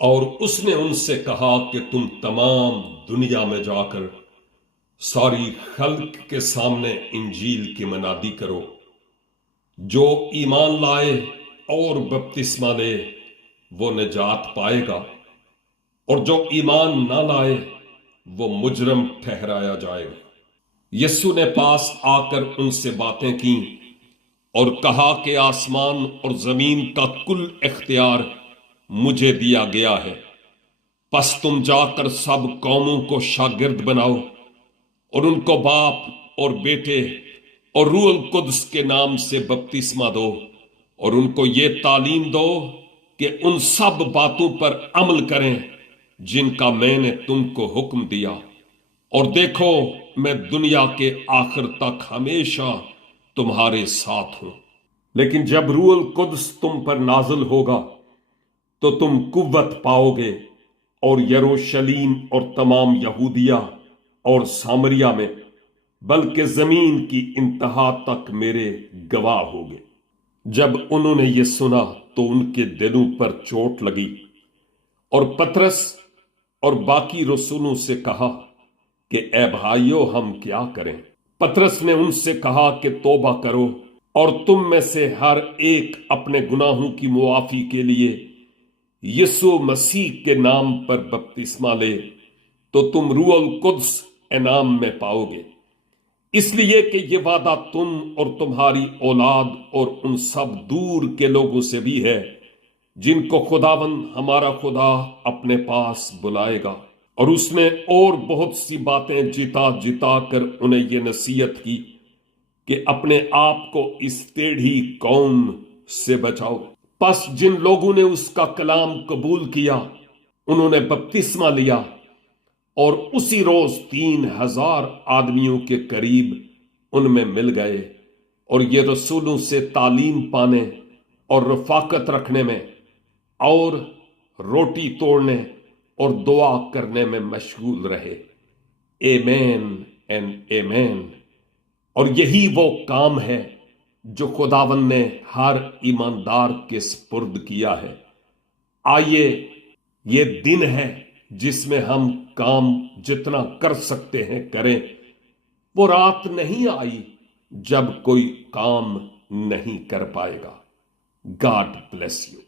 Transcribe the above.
اور اس نے ان سے کہا کہ تم تمام دنیا میں جا کر ساری خلق کے سامنے انجیل کی منادی کرو۔ جو ایمان لائے اور بپتسمہ لے وہ نجات پائے گا، اور جو ایمان نہ لائے وہ مجرم ٹھہرایا جائے گا۔ یسوع نے پاس آ کر ان سے باتیں کیں اور کہا کہ آسمان اور زمین کا کل اختیار مجھے دیا گیا ہے، پس تم جا کر سب قوموں کو شاگرد بناؤ اور ان کو باپ اور بیٹے اور روح القدس کے نام سے بپتسمہ دو، اور ان کو یہ تعلیم دو کہ ان سب باتوں پر عمل کریں جن کا میں نے تم کو حکم دیا، اور دیکھو میں دنیا کے آخر تک ہمیشہ تمہارے ساتھ ہوں۔ لیکن جب روح القدس تم پر نازل ہوگا تو تم قوت پاؤ گے، اور یروشلیم اور تمام یہودیہ اور سامریہ میں بلکہ زمین کی انتہا تک میرے گواہ ہوگے۔ جب انہوں نے یہ سنا تو ان کے دلوں پر چوٹ لگی، اور پطرس اور باقی رسولوں سے کہا کہ اے بھائیو ہم کیا کریں؟ پطرس نے ان سے کہا کہ توبہ کرو اور تم میں سے ہر ایک اپنے گناہوں کی معافی کے لیے یسوع مسیح کے نام پر بپتسمہ لے تو تم روح القدس انعام میں پاؤ گے، اس لیے کہ یہ وعدہ تم اور تمہاری اولاد اور ان سب دور کے لوگوں سے بھی ہے جن کو خداوند ہمارا خدا اپنے پاس بلائے گا۔ اور اس نے اور بہت سی باتیں جتا جتا کر انہیں یہ نصیحت کی کہ اپنے آپ کو اس ٹیڑھی قوم سے بچاؤ۔ پس جن لوگوں نے اس کا کلام قبول کیا انہوں نے بپتسمہ لیا، اور اسی روز 3000 آدمیوں کے قریب ان میں مل گئے، اور یہ رسولوں سے تعلیم پانے اور رفاقت رکھنے میں اور روٹی توڑنے اور دعا کرنے میں مشغول رہے۔ Amen and amen. اور یہی وہ کام ہے جو خداوند نے ہر ایماندار کے سپرد کیا ہے۔ آئیے، یہ دن ہے جس میں ہم کام جتنا کر سکتے ہیں کریں۔ وہ رات نہیں آئی جب کوئی کام نہیں کر پائے گا۔ God bless you.